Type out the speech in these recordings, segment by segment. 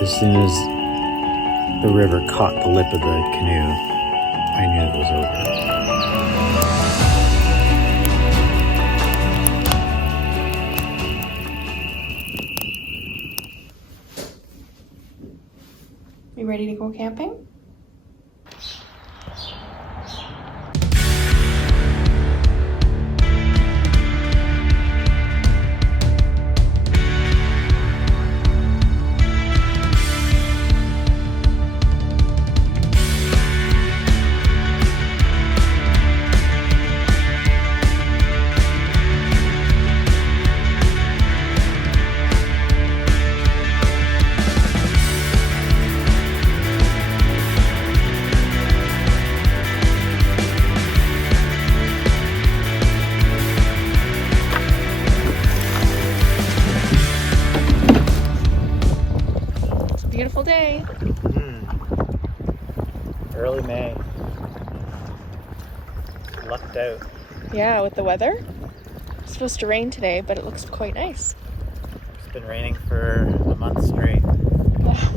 As soon as the river caught the lip of the canoe, I knew it was over. You ready to go camping? Beautiful day. Early May. Lucked out. Yeah, with the weather. It's supposed to rain today, but it looks quite nice. It's been raining for a month straight. Yeah.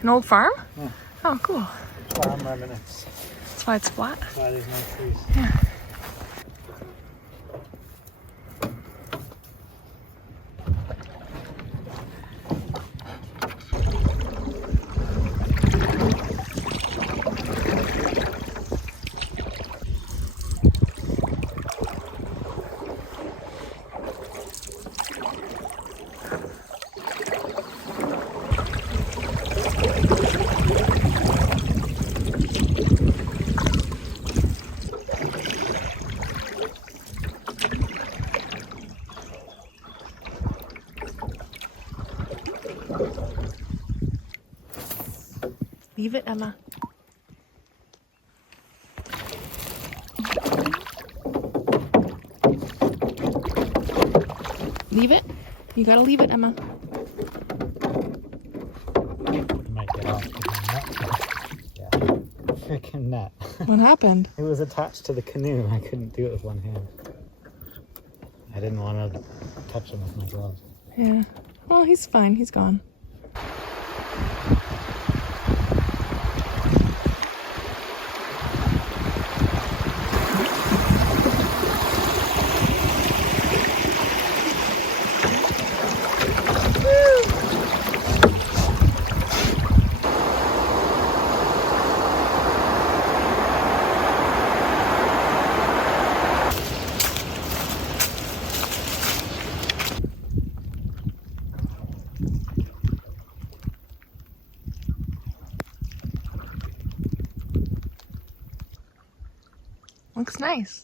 An old farm? Yeah. Oh, cool. Farm remnants. That's why it's flat. That's why there's no trees. Yeah. Leave it, Emma. Leave it? You gotta leave it, Emma. It might get off the net. Yeah. Freaking net. What happened? It was attached to the canoe. I couldn't do it with one hand. I didn't want to touch him with my gloves. Yeah. Well, he's fine. He's gone. Looks nice.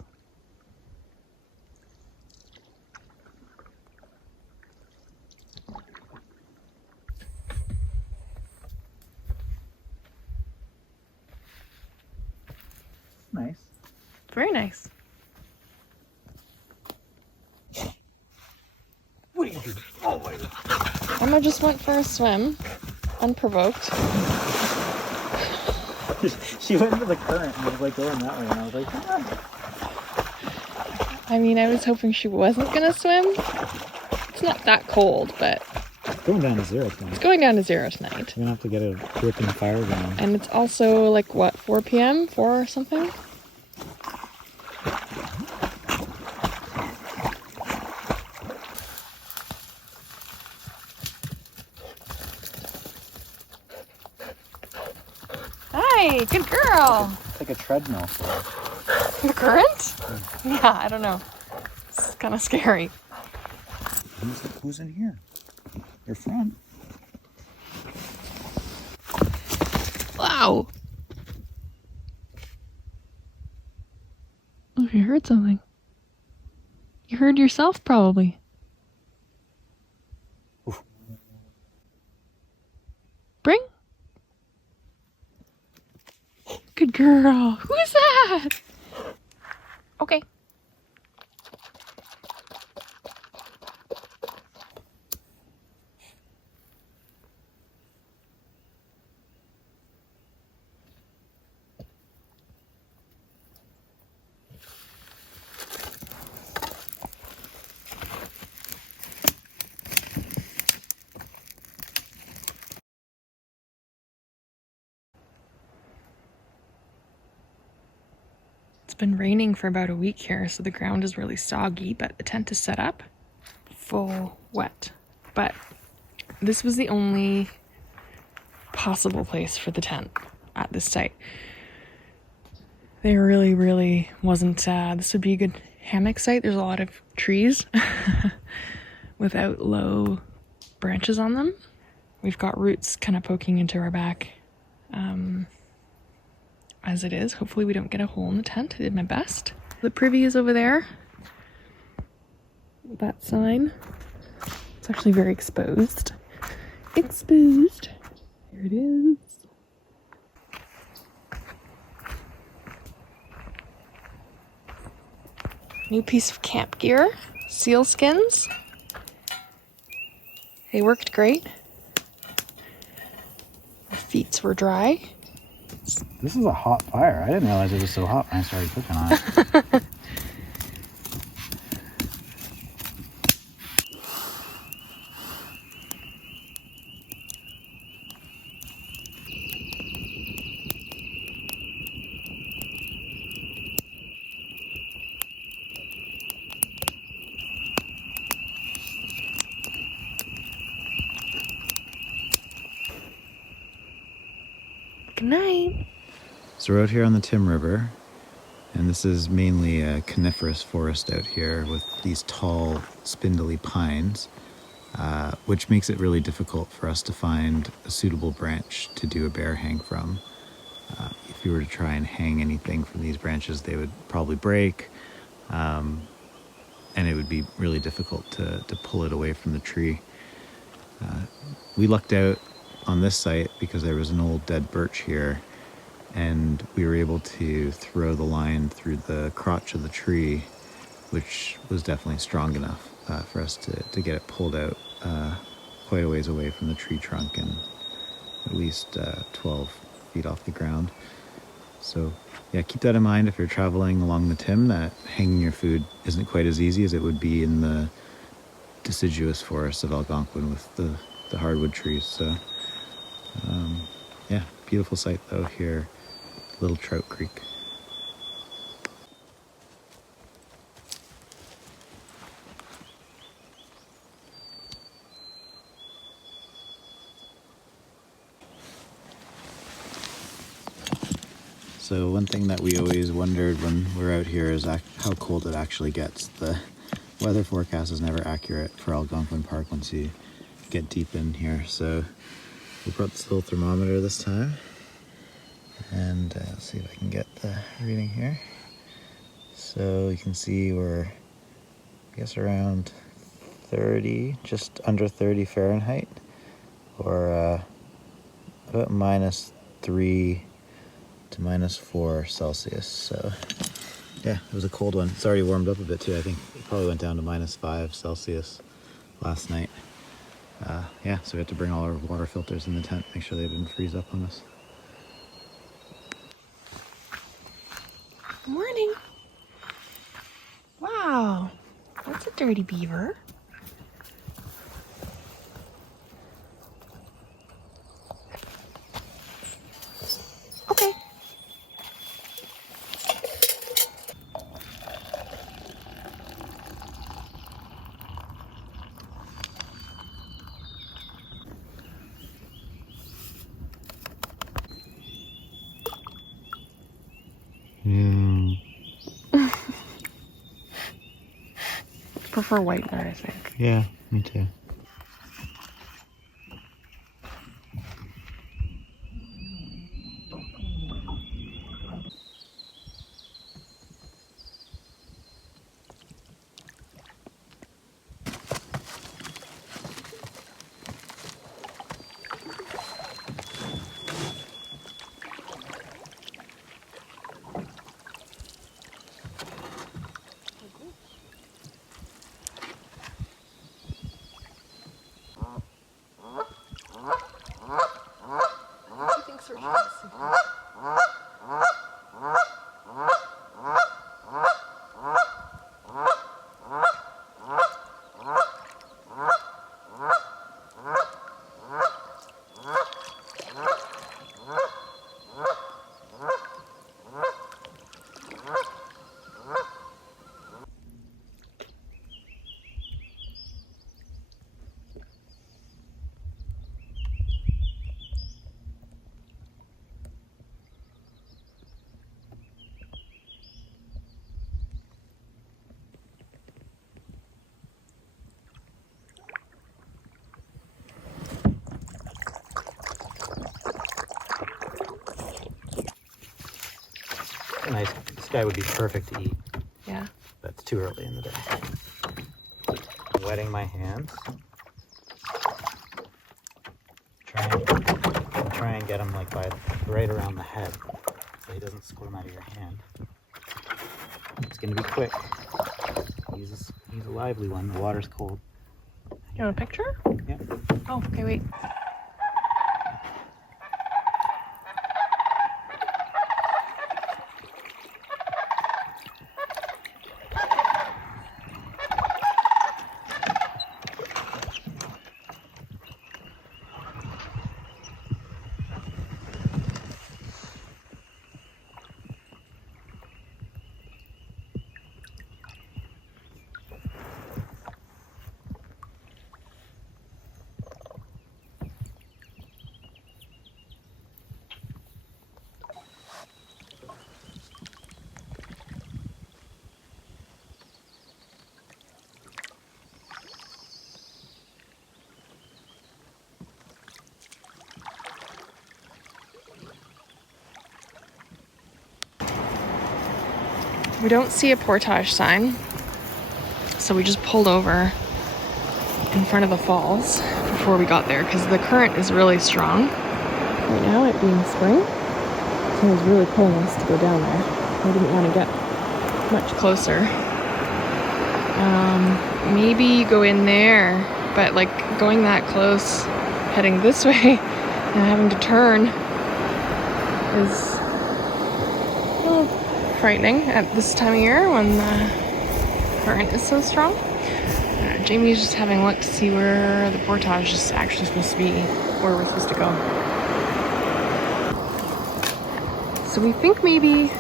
Nice. Very nice. What are you doing? Oh my God. Emma just went for a swim, unprovoked. She went into the current and was like going that way, and I was like, come on. I mean, I was hoping she wasn't gonna swim. It's not that cold, but It's going down to zero tonight. it's going down to 0 tonight. You're gonna have to get a gripping fire going. And it's also like, what, 4 p.m.? 4 or something? Hi, good girl. It's like a treadmill. The current? Yeah, I don't know. It's kind of scary. Who's in here? Your front. Wow. Oh, you heard something. You heard yourself, probably. Oof. Bring. Good girl. Who is that? Okay. It's been raining for about a week here, so the ground is really soggy, but the tent is set up full wet. But this was the only possible place for the tent at this site. There really wasn't, this would be a good hammock site. There's a lot of trees without low branches on them. We've got roots kind of poking into our back. As it is, hopefully we don't get a hole in the tent. I did my best. The privy is over there. That sign. It's actually very exposed. Exposed. Here it is. New piece of camp gear. Seal skins. They worked great. Our feet were dry. This is a hot fire. I didn't realize it was so hot when I started cooking on it. Good night. So we're out here on the Tim River, and this is mainly a coniferous forest out here with these tall, spindly pines, which makes it really difficult for us to find a suitable branch to do a bear hang from. If you were to try and hang anything from these branches, they would probably break, and it would be really difficult to pull it away from the tree. We lucked out on this site because there was an old dead birch here, and we were able to throw the line through the crotch of the tree, which was definitely strong enough for us to get it pulled out quite a ways away from the tree trunk and at least 12 feet off the ground. So yeah, keep that in mind if you're traveling along the Tim, that hanging your food isn't quite as easy as it would be in the deciduous forests of Algonquin with the hardwood trees. So yeah, beautiful sight though here, Little Trout Creek. So one thing that we always wondered when we're out here is how cold it actually gets. The weather forecast is never accurate for Algonquin Park once you get deep in here. So we brought this little thermometer this time, and let's see if I can get the reading here. So you can see we're, I guess, around 30, just under 30 Fahrenheit, or about -3 to -4 Celsius. So yeah, it was a cold one. It's already warmed up a bit too. I think it probably went down to -5 Celsius last night. Yeah, so we had to bring all our water filters in the tent, make sure they didn't freeze up on us. Morning. Wow, that's a dirty beaver. Okay. Yeah. Prefer white there, I think. Yeah, me too. Nice. This guy would be perfect to eat. Yeah. But it's too early in the day. I'm wetting my hands. Try and get him like right around the head, so he doesn't squirm out of your hand. It's gonna be quick. He's a lively one. The water's cold. You want a picture? Yeah. Oh, okay, wait. We don't see a portage sign, so we just pulled over in front of the falls before we got there because the current is really strong. Right now, it being spring, so it was really pulling us to go down there. I didn't want to get much closer. Maybe go in there, but like going that close, heading this way and having to turn is a little frightening at this time of year when the current is so strong. Jamie's just having a look to see where the portage is actually supposed to be, where we're supposed to go. So we think maybe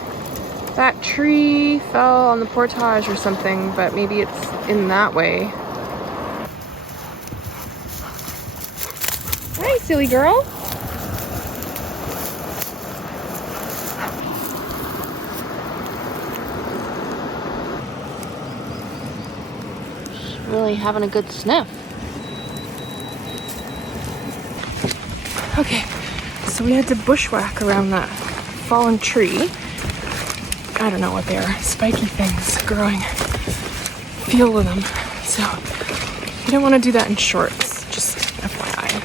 that tree fell on the portage or something, but maybe it's in that way. Hi, silly girl. She's really having a good sniff. Okay, so we had to bushwhack around that fallen tree. I don't know what they are, spiky things growing. Feel of them. So you don't want to do that in shorts, just FYI.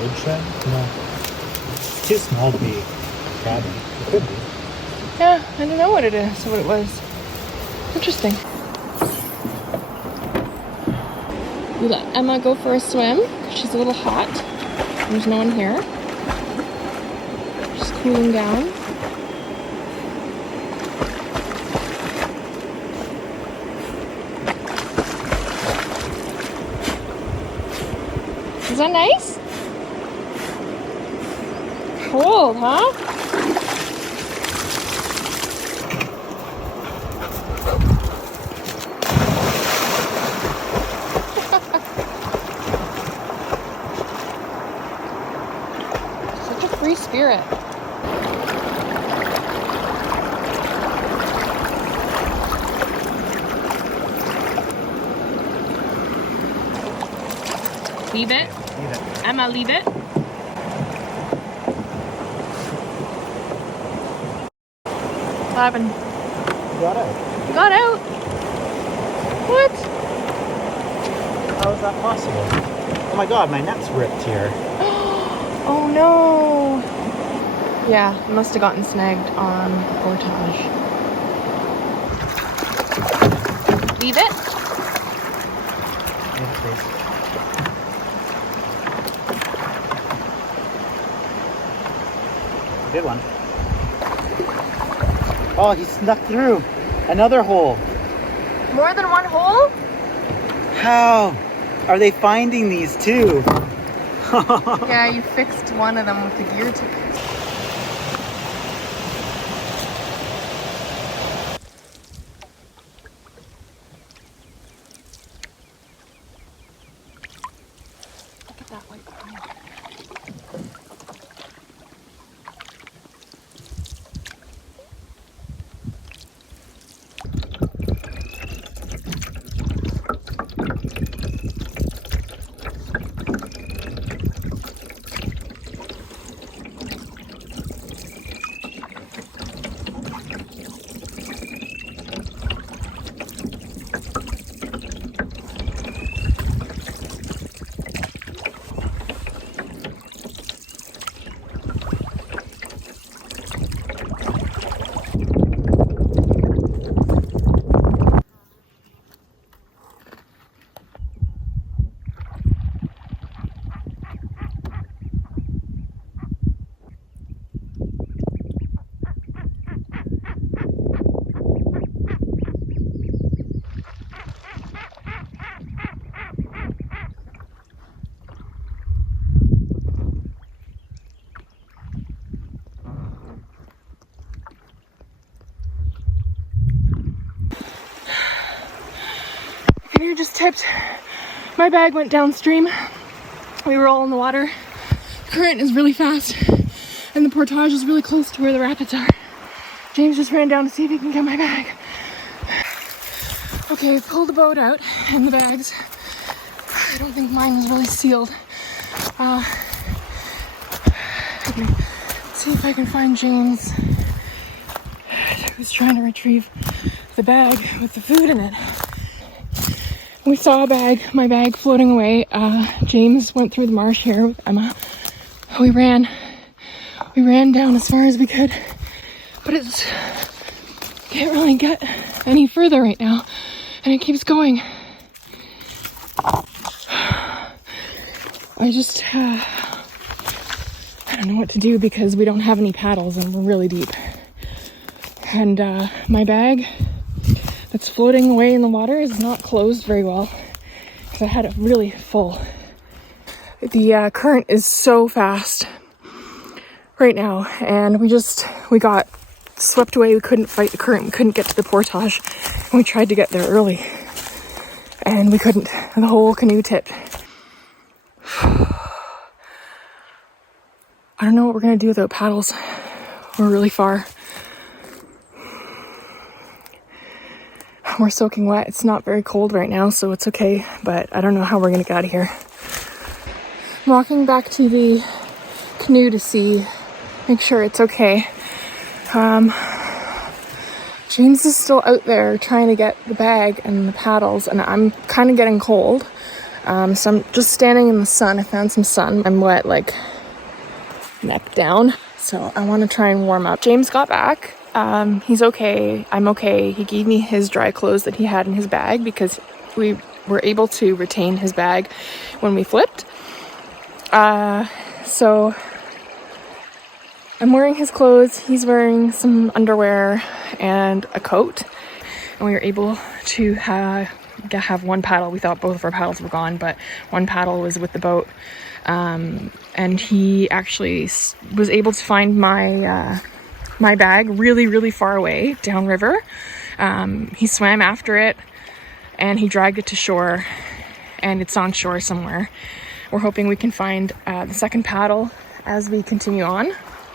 Woodshed? No. It's too small to be a cabin. It could be. Yeah, I don't know what it is, what it was. Interesting. We let Emma go for a swim. She's a little hot. There's no one here. Just cooling down. Is that nice? Cold, huh? Free spirit. Leave it. Leave it. Emma, leave it. What happened? You got out. You got out. What? How is that possible? Oh my god, my net's ripped here. Oh no! Yeah, it must have gotten snagged on the portage. Leave it. Yes, please. Good one. Oh, he snuck through another hole. More than one hole? How are they finding these two? Yeah, you fixed one of them with the gear ticket. Look at that white pine. Canoe just tipped. My bag went downstream. We were all in the water. The current is really fast, and the portage is really close to where the rapids are. James just ran down to see if he can get my bag. Okay, pulled the boat out and the bags. I don't think mine was really sealed See if I can find James, who's trying to retrieve the bag with the food in it. We saw my bag floating away. James went through the marsh here with Emma. We ran down as far as we could, but can't really get any further right now, and it keeps going. I don't know what to do because we don't have any paddles and we're really deep. And my bag that's floating away in the water is not closed very well because I had it really full. The current is so fast right now, and we got swept away. We couldn't fight the current. We couldn't get to the portage, and we tried to get there early, and we couldn't. The whole canoe tipped. I don't know what we're gonna do without paddles. We're really far. We're soaking wet. It's not very cold right now, so it's okay, but I don't know how we're gonna get out of here. I'm walking back to the canoe to make sure it's okay. James is still out there trying to get the bag and the paddles, and I'm kind of getting cold. So I'm just standing in the sun. I found some sun. I'm wet, like neck down. So I want to try and warm up. James got back. He's okay. I'm okay. He gave me his dry clothes that he had in his bag because we were able to retain his bag when we flipped. So I'm wearing his clothes. He's wearing some underwear and a coat. And we were able to have one paddle. We thought both of our paddles were gone, but one paddle was with the boat. And he actually was able to find my bag really, really far away downriver. He swam after it and he dragged it to shore, and it's on shore somewhere. We're hoping we can find the second paddle as we continue on.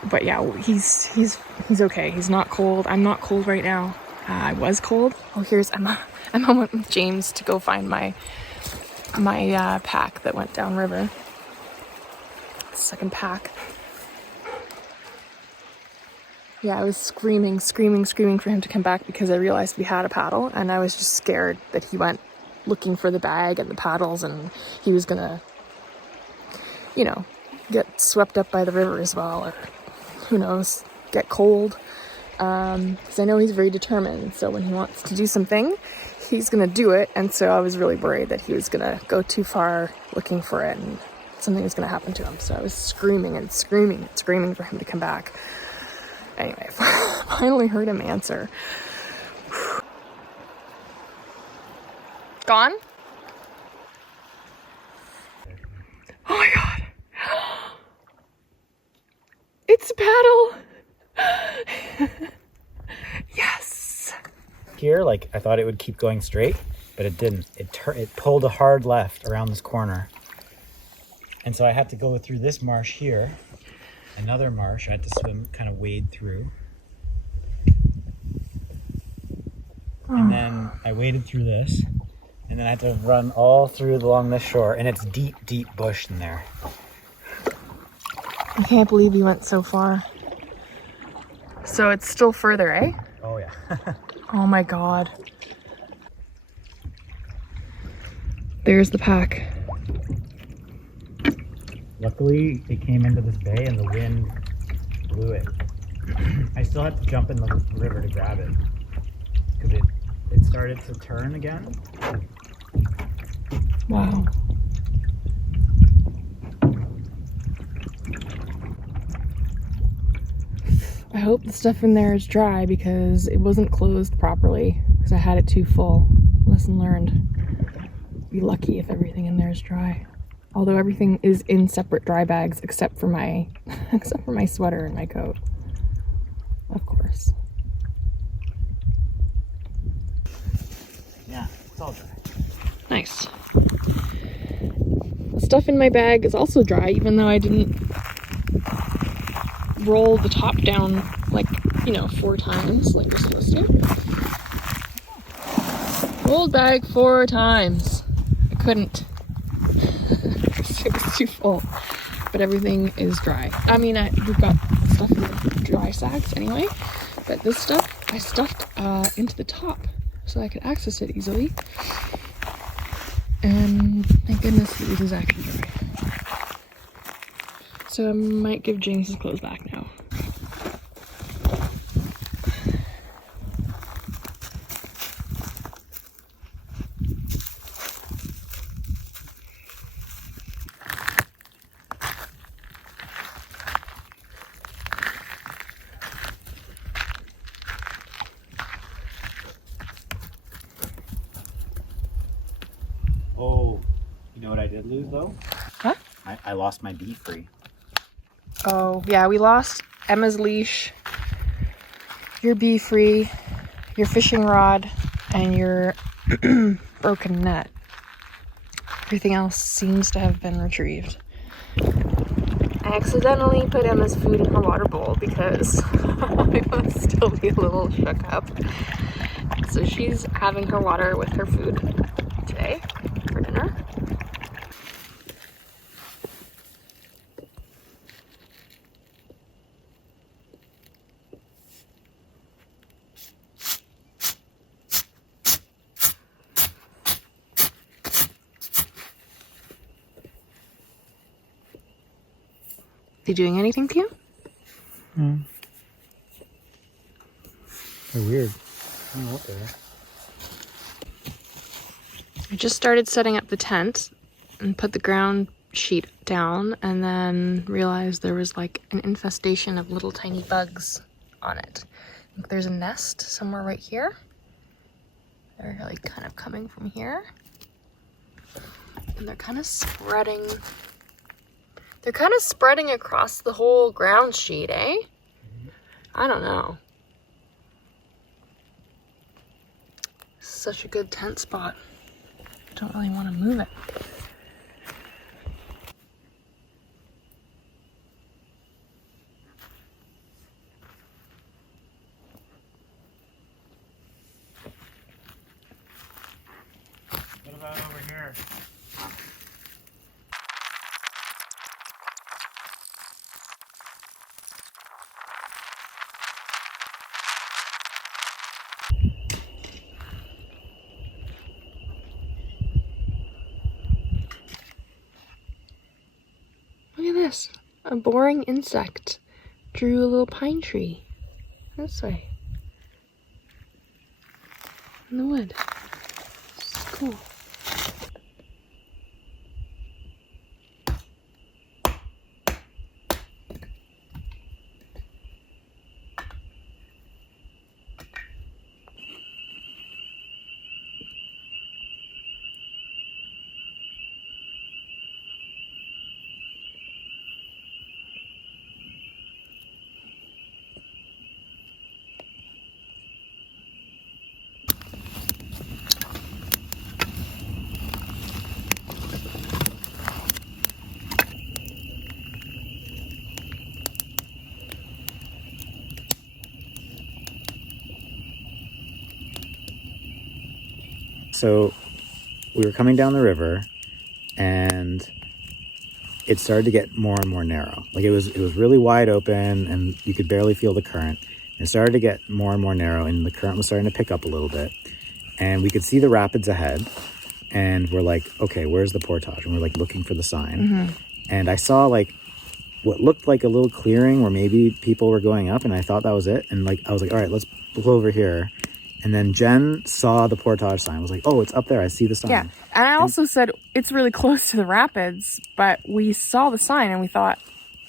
But yeah, he's okay. He's not cold. I'm not cold right now. I was cold. Oh, here's Emma. Emma went with James to go find my pack that went downriver. Second pack. Yeah, I was screaming for him to come back because I realized we had a paddle, and I was just scared that he went looking for the bag and the paddles and he was gonna, get swept up by the river as well, or who knows, get cold. Because I know he's very determined, so when he wants to do something, he's gonna do it. And so I was really worried that he was gonna go too far looking for it and something was gonna happen to him. So I was screaming for him to come back. Anyway, I finally heard him answer. Gone? Oh my god. It's a paddle. Yes. Here, I thought it would keep going straight, but it didn't. It pulled a hard left around this corner. And so I had to go through this marsh here. Another marsh I had to swim, kind of wade through. And then I waded through this. And then I had to run all through along this shore. And it's deep, deep bush in there. I can't believe you went so far. So it's still further, eh? Oh, yeah. Oh my god. There's the pack. Luckily, it came into this bay and the wind blew it. I still had to jump in the river to grab it because it started to turn again. Wow. I hope the stuff in there is dry because it wasn't closed properly because I had it too full. Lesson learned. Be lucky if everything in there is dry. Although everything is in separate dry bags except for my sweater and my coat. Of course. Yeah, it's all dry. Nice. The stuff in my bag is also dry, even though I didn't roll the top down 4 times like you're supposed to. Rolled bag 4 times. I couldn't. It was too full. but everything is dry. I mean, we've got stuff in the dry sacks anyway, but this stuff I stuffed into the top so I could access it easily. And thank goodness this is actually dry. So I might give James his clothes back now. Oh, you know what I did lose though? Huh? I lost my bee free. Oh, yeah, we lost Emma's leash, your bee free, your fishing rod, and your broken net. Everything else seems to have been retrieved. I accidentally put Emma's food in her water bowl because I must still be a little shook up. So she's having her water with her food today for dinner. They doing anything to you? They're weird. I don't know what they are. I just started setting up the tent and put the ground sheet down, and then realized there was like an infestation of little tiny bugs on it. Look, there's a nest somewhere right here. They're like kind of coming from here. And they're kind of spreading. They're kind of spreading across the whole ground sheet, eh? I don't know. Such a good tent spot. Don't really want to move it. What about over here? Look at this. A boring insect drew a little pine tree. This way. In the wood. It's cool. So we were coming down the river and it started to get more and more narrow. Like it was really wide open and you could barely feel the current. It started to get more and more narrow and the current was starting to pick up a little bit. And we could see the rapids ahead and we're like, okay, where's the portage? And we're like looking for the sign. Mm-hmm. And I saw like what looked like a little clearing where maybe people were going up and I thought that was it. And like, I was like, all right, let's pull over here. And then Jen saw the portage sign. Was like, oh, it's up there. I see the sign. Yeah. And I also said it's really close to the rapids, but we saw the sign and we thought,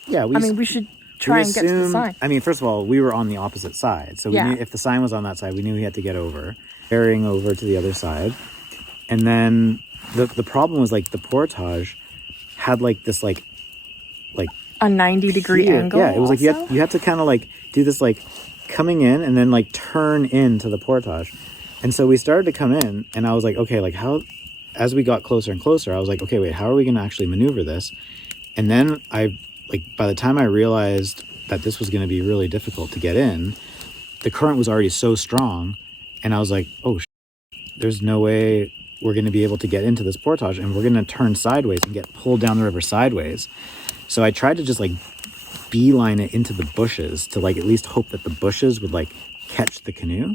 yeah, we should try and get to the sign. I mean, first of all, we were on the opposite side. So we knew if the sign was on that side, we knew we had to get over, carrying over to the other side. And then the problem was like the portage had like this like a 90-degree angle. Yeah, it was also? like you had to kind of like do this like coming in and then like turn into the portage. And so we started to come in and I was like, okay, like how, as we got closer and closer, I was like, okay, wait, how are we going to actually maneuver this? And then by the time I realized that this was going to be really difficult to get in, the current was already so strong. And I was like, oh, there's no way we're going to be able to get into this portage and we're going to turn sideways and get pulled down the river sideways. So I tried to just like beeline it into the bushes to like at least hope that the bushes would like catch the canoe.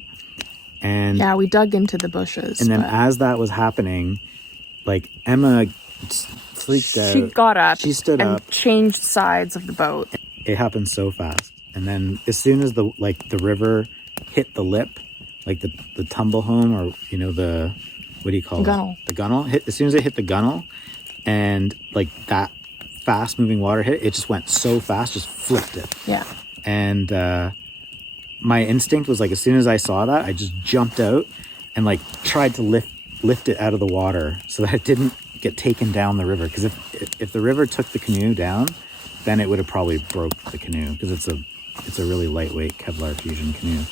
And Yeah, we dug into the bushes. and then as that was happening, like Emma freaked out. She got up. She stood and up. changed sides of the boat. It happened so fast. And then as soon as the river hit the lip, like the tumble home, or you know, the, what do you call Gunnel. it? The gunnel. As soon as it hit the gunnel, and like that fast moving water hit it, just went so fast, just flipped it. Yeah. And my instinct was like, as soon as I saw that, I just jumped out and like tried to lift it out of the water so that it didn't get taken down the river. Because if the river took the canoe down, then it would have probably broke the canoe, because it's a really lightweight Kevlar fusion canoe.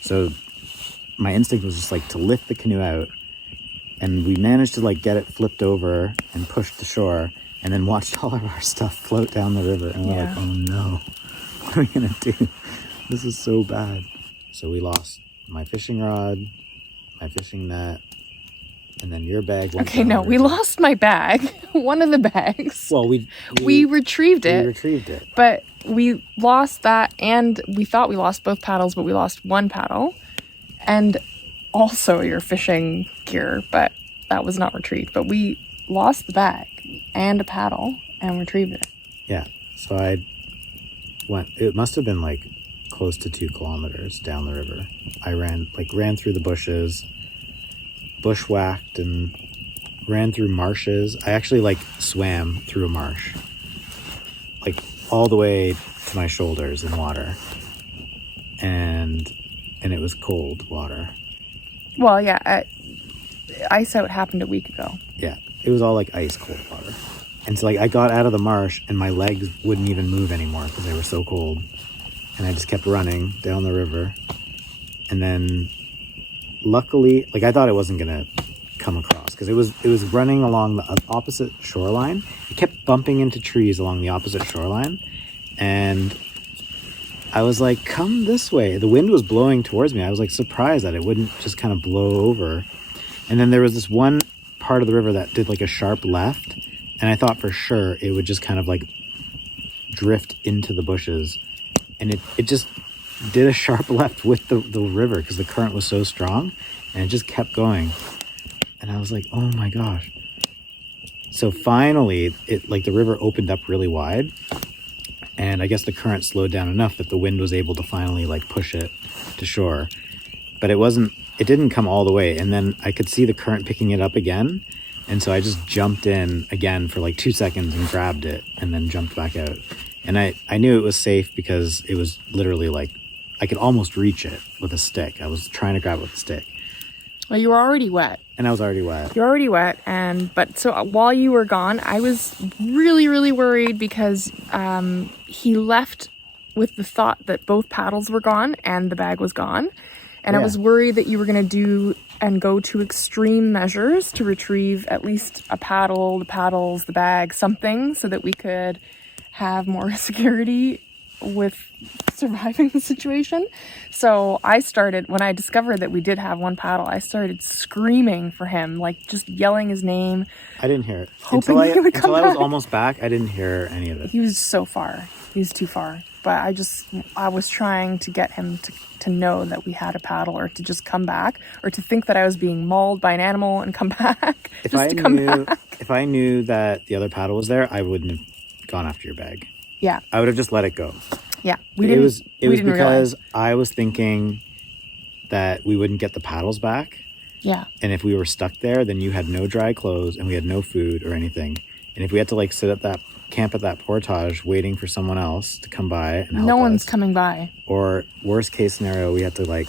So my instinct was just like to lift the canoe out, and we managed to like get it flipped over and pushed to shore, and then watched all of our stuff float down the river. And we're like, oh no, what are we gonna do? This is so bad. So we lost my fishing rod, my fishing net, and then your bag went Okay, down no, the we river. lost my bag. One of the bags. Well, we retrieved it. We retrieved it. But we lost that, and we thought we lost both paddles, but we lost one paddle. And also your fishing gear, but that was not retrieved. But we lost the bag and a paddle and retrieved it. Yeah. So I went, it must have been like close to 2 kilometers down the river. I ran through the bushes, bushwhacked, and ran through marshes. I actually like swam through a marsh, like all the way to my shoulders in water. And it was cold water. Well, yeah, ice out happened a week ago. Yeah, it was all like ice cold water. And so like I got out of the marsh and my legs wouldn't even move anymore because they were so cold. And I just kept running down the river. And then luckily, like I thought it wasn't gonna come across, because it was running along the opposite shoreline. It kept bumping into trees along the opposite shoreline. And I was like, come this way. The wind was blowing towards me. I was like surprised that it wouldn't just kind of blow over. And then there was this one part of the river that did like a sharp left. And I thought for sure it would just kind of like drift into the bushes. And it just did a sharp left with the river, because the current was so strong, and it just kept going. And I was like, oh my gosh. So finally, it like the river opened up really wide. And I guess the current slowed down enough that the wind was able to finally like push it to shore. But it didn't come all the way. And then I could see the current picking it up again. And so I just jumped in again for like 2 seconds and grabbed it, and then jumped back out. And I knew it was safe because it was literally like, I could almost reach it with a stick. I was trying to grab it with a stick. Well, you were already wet. And I was already wet. You're already wet, but so while you were gone, I was really, really worried because he left with the thought that both paddles were gone and the bag was gone. And Yeah. I was worried that you were going to go to extreme measures to retrieve at least a paddle, the paddles, the bag, something, so that we could have more security with surviving the situation. So I started, when I discovered that we did have one paddle, I started screaming for him, like just yelling his name. I didn't hear it. Hoping he would come until I was back. almost back, I didn't hear any of it. He was so far. He was too far. But I was trying to get him to know that we had a paddle, or to just come back, or to think that I was being mauled by an animal and come back. If I knew that the other paddle was there, I wouldn't have gone after your bag. Yeah. I would have just let it go. Yeah. It was because realize. I was thinking that we wouldn't get the paddles back. Yeah. And if we were stuck there, then you had no dry clothes and we had no food or anything. And if we had to like camp at that portage waiting for someone else to come by and help No one's us, coming by. or worst case scenario, we had to like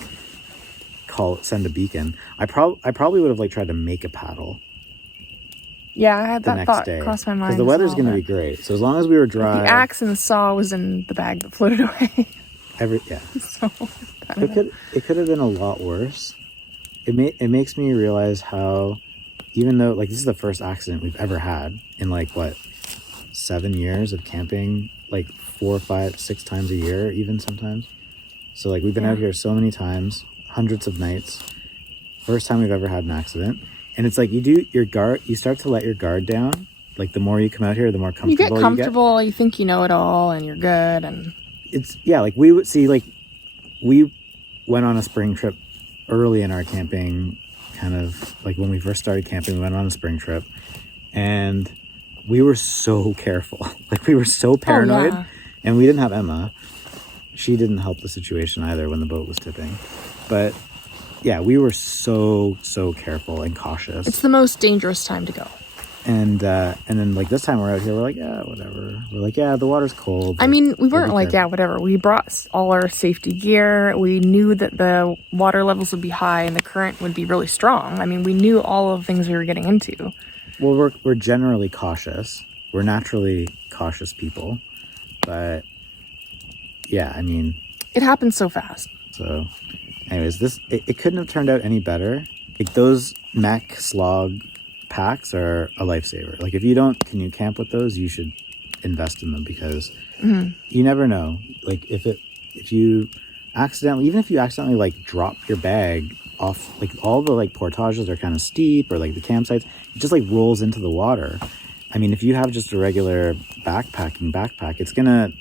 send a beacon. I probably would have like tried to make a paddle. Yeah, I had the that next thought day, cross my mind. because the weather's going to be great. So as long as we were dry, The axe and the saw was in the bag that floated away. So it could have been a lot worse. It makes me realize how, even though like this is the first accident we've ever had in like 7 years of camping, like 4, 5, 6 times a year, even sometimes. So like we've been out here so many times, hundreds of nights. First time we've ever had an accident. And it's like you start to let your guard down, like the more you come out here, the more comfortable You get comfortable, you think you know it all, and you're good, and... It's, yeah, like we would see, like, we went on a spring trip early in our camping, kind of, like when we first started camping, we went on a spring trip, and we were so careful. Like, we were so paranoid, and we didn't have Emma. She didn't help the situation either when the boat was tipping. But, yeah, we were so careful and cautious. It's the most dangerous time to go. And then, like, this time we're out here, we're like, yeah, whatever. We're like, yeah, the water's cold. I mean, we weren't like, yeah, whatever. We brought all our safety gear. We knew that the water levels would be high and the current would be really strong. I mean, we knew all of the things we were getting into. Well, we're generally cautious. We're naturally cautious people. But, yeah, I mean... It happened so fast. So, anyways, it couldn't have turned out any better. Like, those mech slog packs are a lifesaver. Like, if you don't canoe camp with those, you should invest in them, because you never know. Like, if you accidentally, even if you accidentally like drop your bag off, like all the like portages are kind of steep, or like the campsites, it just like rolls into the water. I mean, if you have just a regular backpack, it's gonna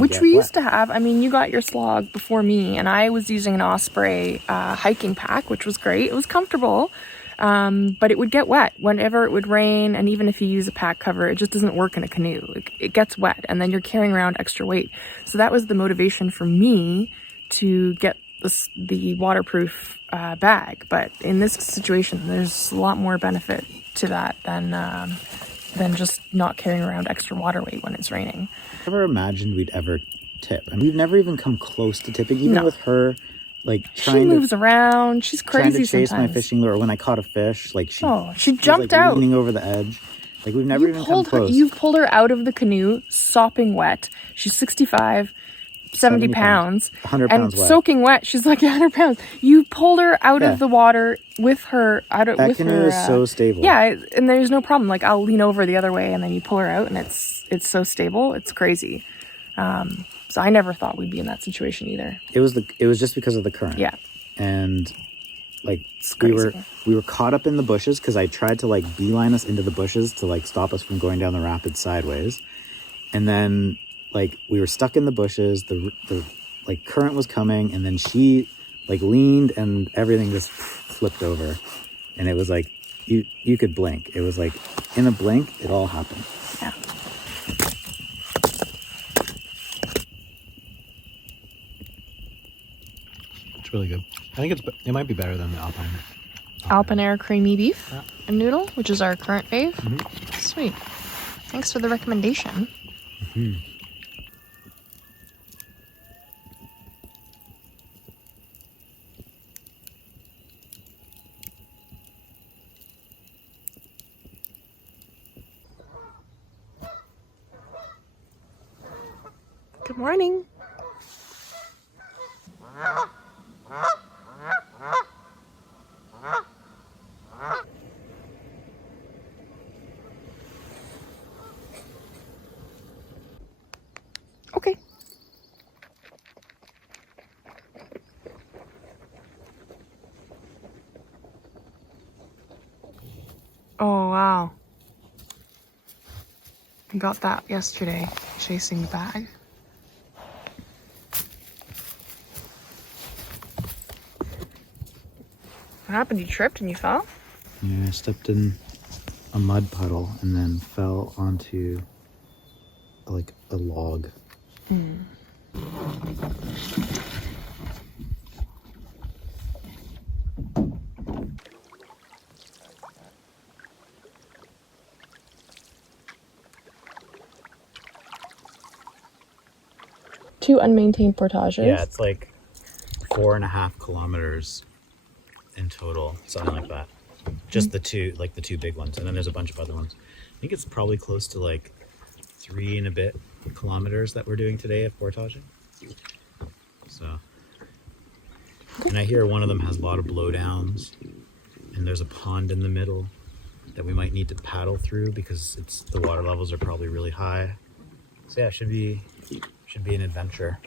which we used to have. I mean, you got your slog before me, and I was using an Osprey hiking pack, which was great. It was comfortable. But it would get wet whenever it would rain, and even if you use a pack cover, it just doesn't work in a canoe. It gets wet, and then you're carrying around extra weight. So that was the motivation for me to get the waterproof bag. But in this situation, there's a lot more benefit to that than just not carrying around extra water weight when it's raining. I never imagined we'd ever tip. I mean, we've never even come close to tipping, even with her. Like, she moves around. She's crazy trying to chase sometimes. my fishing lure. When I caught a fish, like she jumped out, leaning over the edge. Like, we've never even come close. You pulled her out of the canoe, sopping wet. She's 65, 70 pounds, 100 pounds and wet. Soaking wet. She's like 100 pounds. You pulled her out of the water with her. That canoe is so stable. Yeah, and there's no problem. Like, I'll lean over the other way, and then you pull her out, and it's so stable. It's crazy. So I never thought we'd be in that situation either. It was just because of the current. Yeah. And like we were caught up in the bushes, because I tried to like beeline us into the bushes to like stop us from going down the rapids sideways. And then like we were stuck in the bushes, the like current was coming, and then she like leaned and everything just flipped over. And it was like you could blink. It was like in a blink it all happened. Yeah. Really good. I think it might be better than the Alpine creamy beef and noodle, which is our current fave. Sweet. Thanks for the recommendation. Good morning. Okay. Oh, wow. I got that yesterday, chasing the bag. What happened? You tripped and you fell? Yeah, I stepped in a mud puddle and then fell onto like a log. Two unmaintained portages. Yeah, it's like 4.5 kilometers in total, something like that. Just the two big ones, and then there's a bunch of other ones. I think it's probably close to like 3 and a bit kilometers that we're doing today of portaging. So, and I hear one of them has a lot of blowdowns, and there's a pond in the middle that we might need to paddle through because the water levels are probably really high. So yeah, it should be an adventure.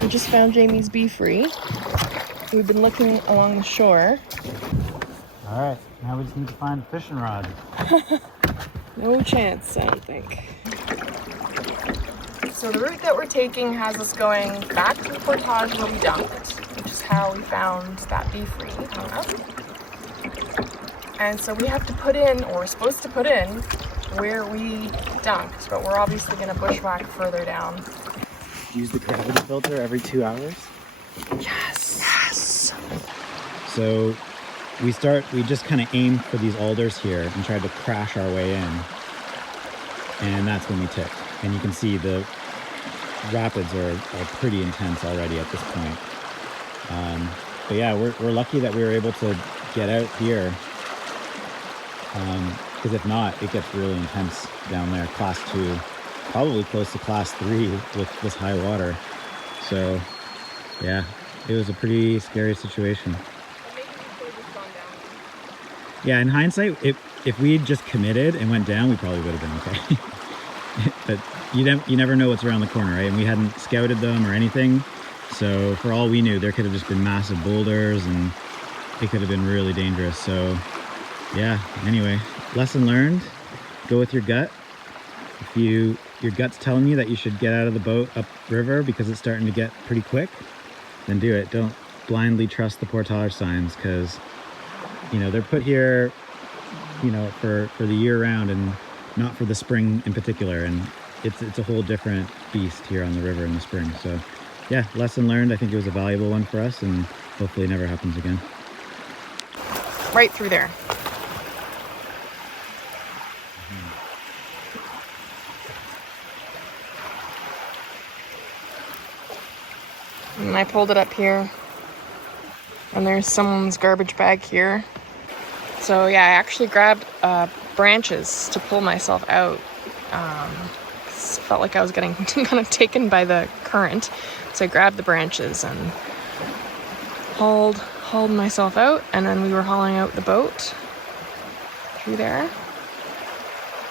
We just found Jamie's Be Free. We've been looking along the shore. All right, now we just need to find a fishing rod. No chance, I don't think. So the route that we're taking has us going back to the portage where we dunked, which is how we found that beef ring. And so we have to put in, or we're supposed to put in, where we dunked, but we're obviously going to bushwhack further down. Use the gravity filter every 2 hours. Yes! Yes! So we just kind of aimed for these alders here and tried to crash our way in. And that's when we tipped. And you can see the rapids are pretty intense already at this point. But yeah, we're lucky that we were able to get out here. Because if not, it gets really intense down there. Class 2, probably close to class 3 with this high water. So yeah, it was a pretty scary situation. Yeah, in hindsight, if we had just committed and went down, we probably would have been okay. But you never know what's around the corner, right? And we hadn't scouted them or anything. So for all we knew, there could have just been massive boulders and it could have been really dangerous. So yeah, anyway, lesson learned, go with your gut. If your gut's telling you that you should get out of the boat upriver because it's starting to get pretty quick, then do it. Don't blindly trust the portage signs, because you know they're put here, you know, for the year round and not for the spring in particular. And it's a whole different beast here on the river in the spring. So yeah, lesson learned. I think it was a valuable one for us, and hopefully it never happens again. Right through there. And I pulled it up here, and there's someone's garbage bag here. So yeah, I actually grabbed branches to pull myself out. Felt like I was getting kind of taken by the current, so I grabbed the branches and hauled myself out, and then we were hauling out the boat through there,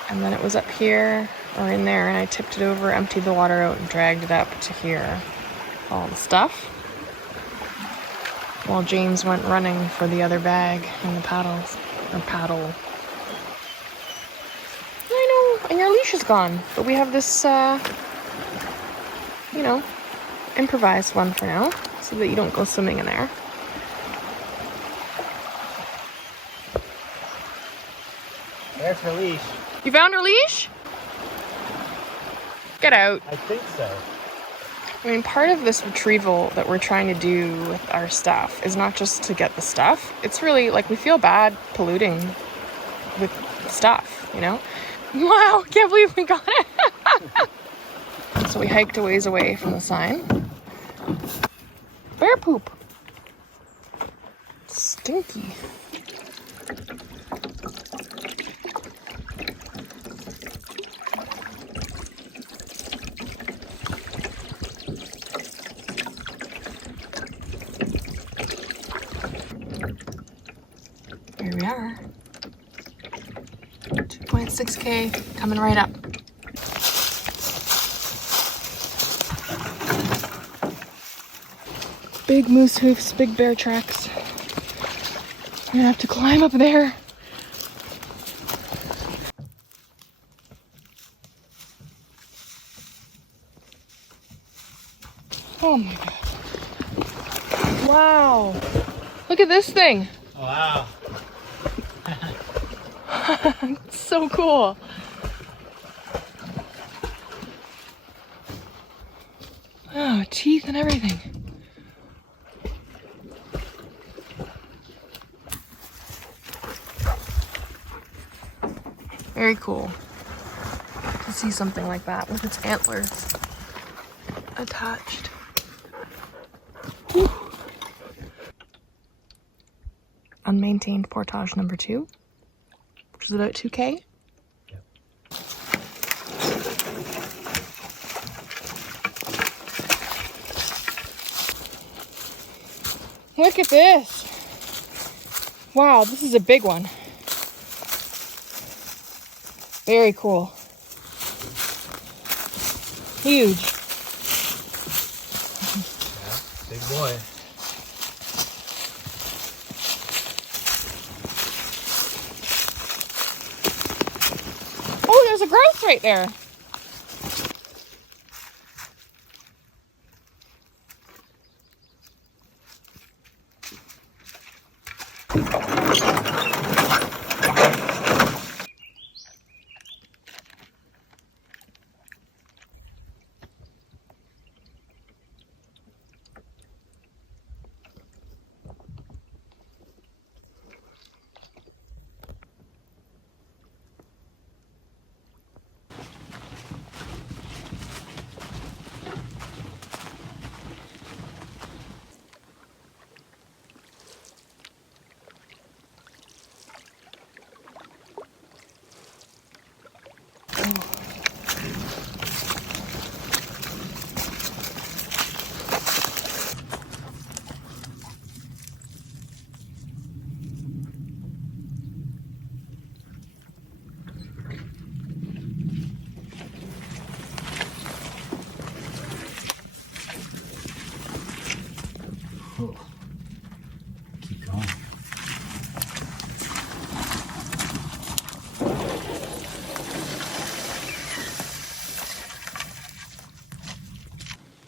and then it was up here or in there, and I tipped it over, emptied the water out, and dragged it up to here. All the stuff, while James went running for the other bag and the paddles, or paddle. I know, and your leash is gone, but we have this, you know, improvised one for now, so that you don't go swimming in there. There's her leash. You found her leash? Get out. I think so. I mean, part of this retrieval that we're trying to do with our stuff is not just to get the stuff. It's really, like, we feel bad polluting with stuff, you know? Wow, can't believe we got it! So we hiked a ways away from the sign. Bear poop. Stinky. Here we are. 2.6K coming right up. Big moose hoofs, big bear tracks. We're gonna have to climb up there. Oh my god. Wow. Look at this thing. Wow. It's so cool. Oh, teeth and everything. Very cool to see something like that with its antlers attached. Whew. Unmaintained portage number 2, which is about 2K. Yep. Look at this. Wow, this is a big one. Very cool. Huge. Yeah, big boy. right there. Oh. Keep going.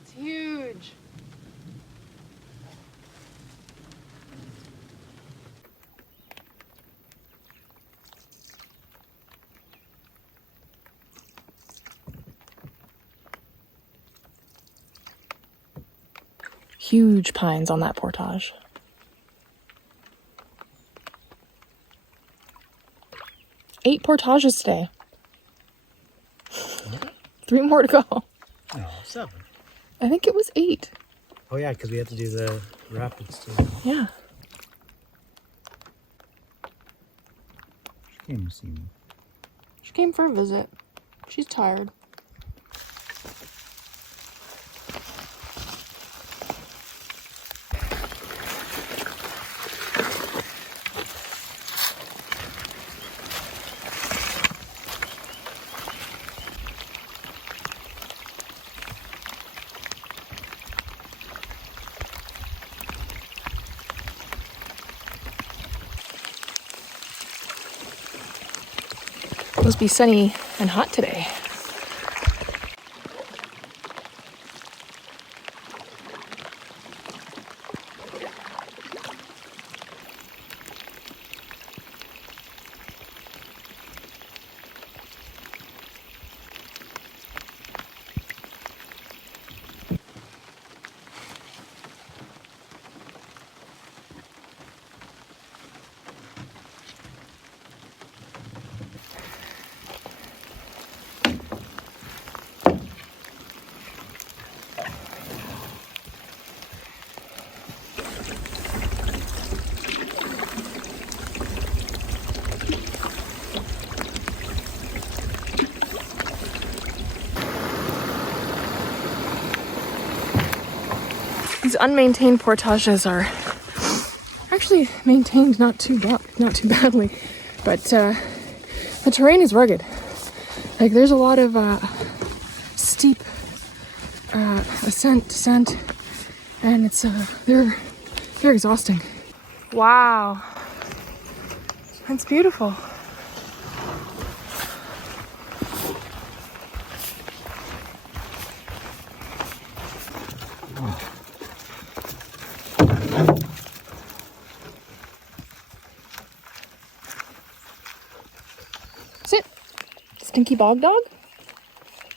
It's huge. Huge pines on that portage. Eight portages today. 3 more to go. No, 7. I think it was 8. Oh yeah, because we had to do the rapids too. Yeah. She came to see me. She came for a visit. She's tired. Must be sunny and hot today. These unmaintained portages are actually maintained not too badly, but the terrain is rugged. Like there's a lot of steep ascent, descent, and it's they're exhausting. Wow, that's beautiful. Sit. Stinky bog dog?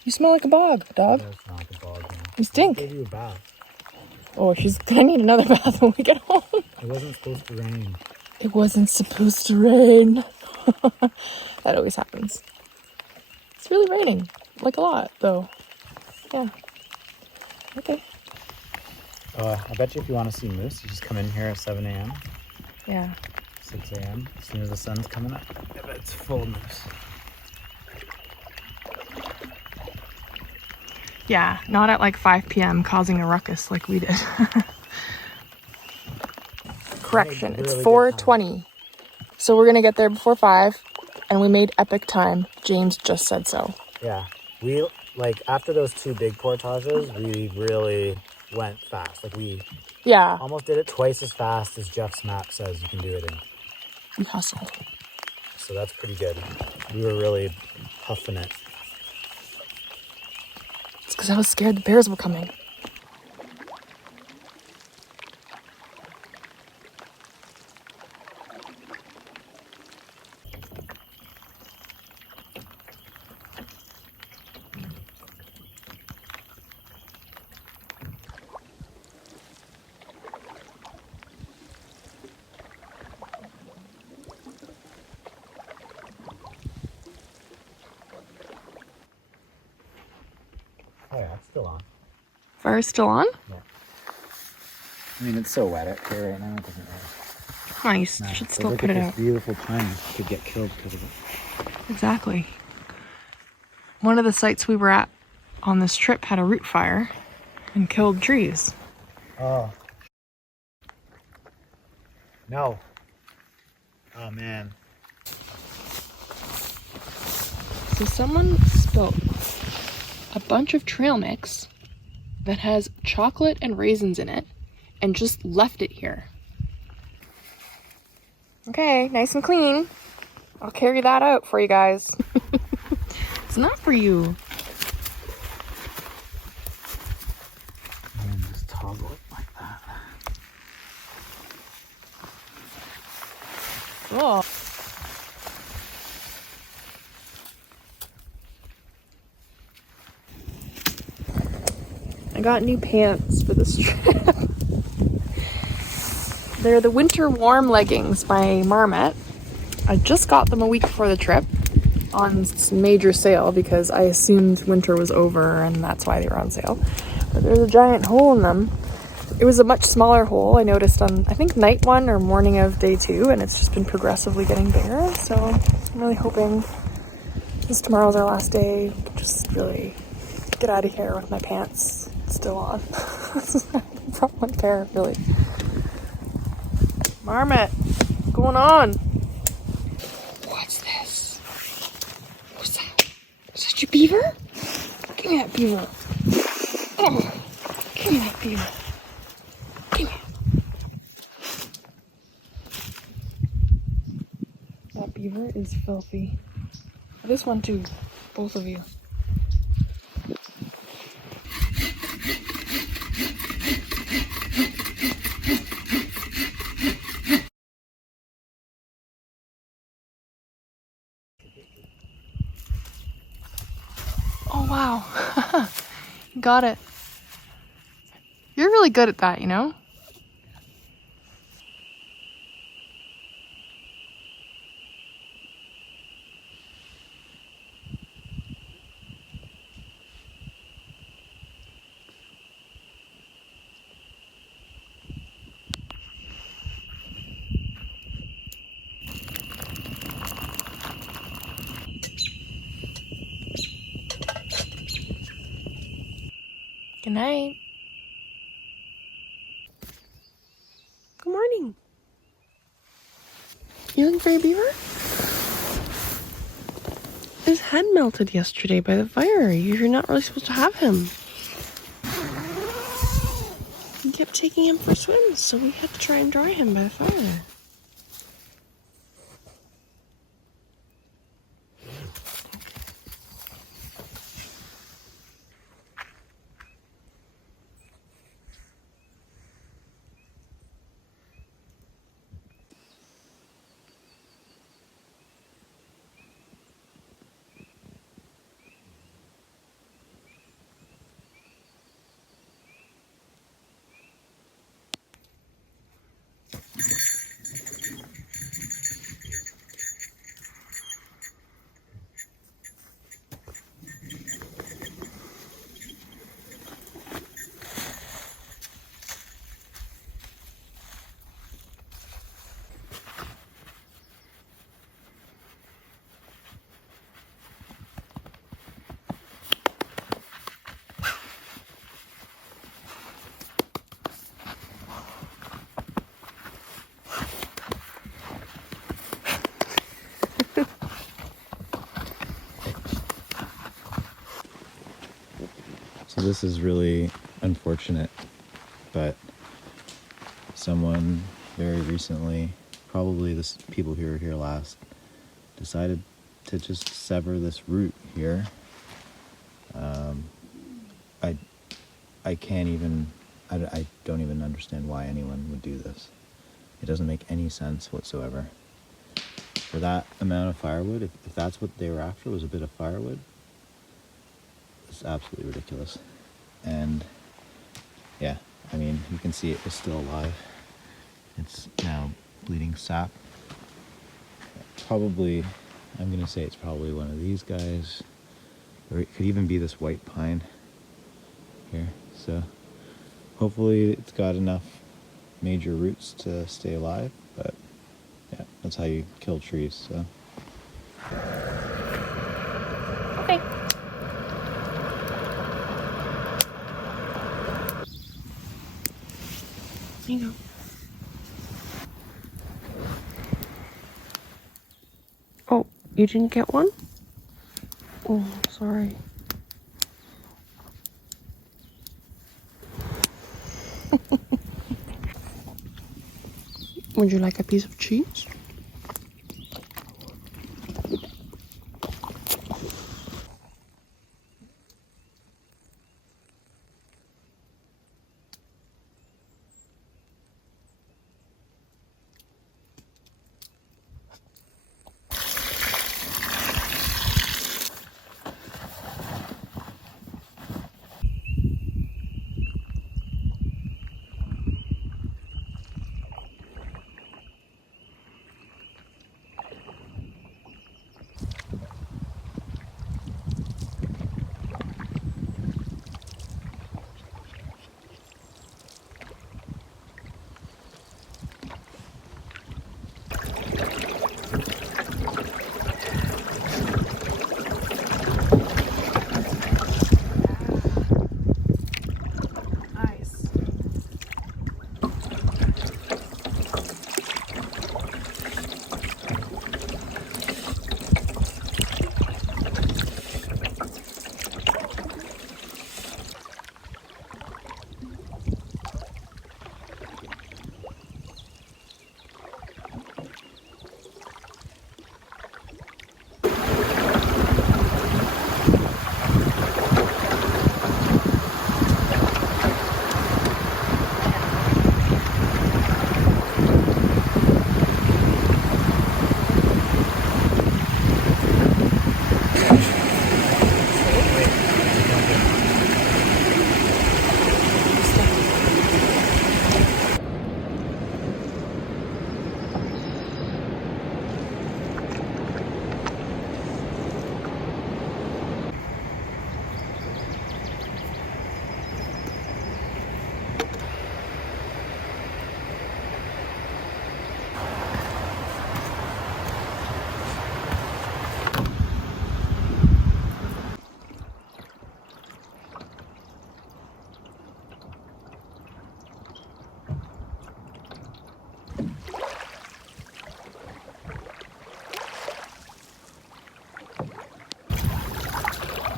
You smell like a bog, dog. That's not the bog, man. You stink. I gave you a bath. Oh, she's gonna need another bath when we get home. It wasn't supposed to rain. It wasn't supposed to rain. That always happens. It's really raining. Like a lot, though. Yeah. Okay. I bet you if you want to see moose, you just come in here at 7 a.m., Yeah. 6 a.m. As soon as the sun's coming up. I bet it's full of moose. Yeah, not at like 5 p.m. causing a ruckus like we did. Correction, it's 4:20. So we're gonna get there before 5, and we made epic time. James just said so. Yeah. We, like, after those 2 big portages, we really went fast. Like, we Yeah, almost did it twice as fast as Jeff's map says you can do it in. we hustled. So that's pretty good. We were really huffing it. It's because I was scared the bears were coming. Oh yeah, it's still on. Fire's still on? Yeah. I mean, it's so wet out here right now, it doesn't matter. Nice. No, Should but still look put at it this out. beautiful pine could get killed because of it. Exactly. One of the sites we were at on this trip had a root fire and killed trees. Oh. No. Oh man. So someone spilled a bunch of trail mix that has chocolate and raisins in it and just left it here. Okay, nice and clean. I'll carry that out for you guys. It's not for you. And then just toggle it like that. Oh. I got new pants for this trip. They're the winter warm leggings by Marmot. I just got them a week before the trip on major sale because I assumed winter was over and that's why they were on sale. But there's a giant hole in them. It was a much smaller hole I noticed on, I think, night 1 or morning of day 2, and it's just been progressively getting bigger. So I'm really hoping, since tomorrow's our last day, we can just really get out of here with my pants still on. From one pair, really. Marmot, what's going on? What's this? What's that? Is that your beaver? Give me that beaver. Oh, give me that beaver. Give me it. That beaver is filthy. This one too, both of you. Oh wow, got it. You're really good at that, you know? Good night. Good morning. You looking for your beaver? His head melted yesterday by the fire. You're not really supposed to have him. You kept taking him for swims, so we had to try and dry him by the fire. So this is really unfortunate, but someone very recently, probably the people who were here last, decided to just sever this root here. I can't even, I don't even understand why anyone would do this. It doesn't make any sense whatsoever. For that amount of firewood, if that's what they were after, was a bit of firewood, it's absolutely ridiculous. And yeah, I mean, you can see it was still alive. It's now bleeding sap. Probably, I'm gonna say it's probably one of these guys, or it could even be this white pine here. So hopefully it's got enough major roots to stay alive, but yeah, that's how you kill trees. So Okay. There you go. Oh, you didn't get one? Oh, sorry. Would you like a piece of cheese?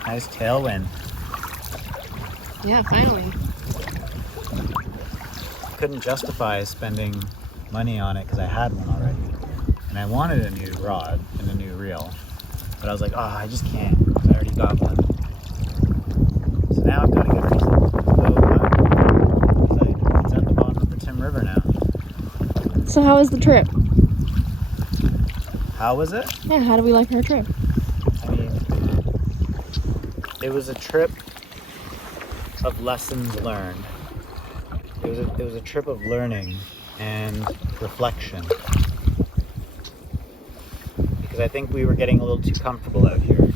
Nice tailwind. Yeah, finally. Couldn't justify spending money on it because I had one already. And I wanted a new rod and a new reel. But I was like, oh, I just can't because I already got one. So now I've got to get reason to go because it's at the bottom of the Tim River now. So how was the trip? How was it? Yeah, how do we like our trip? I mean, it was a trip of lessons learned. It was a trip of learning and reflection. Because I think we were getting a little too comfortable out here.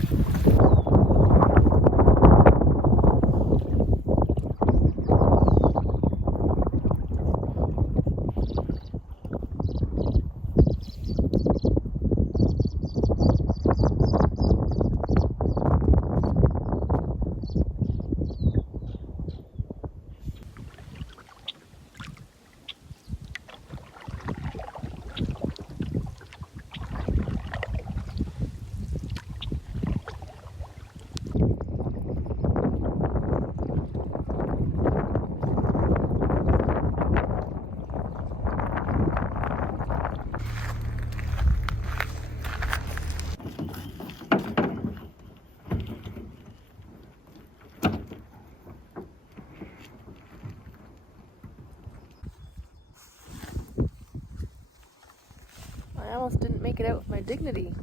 almost didn't make it out with my dignity.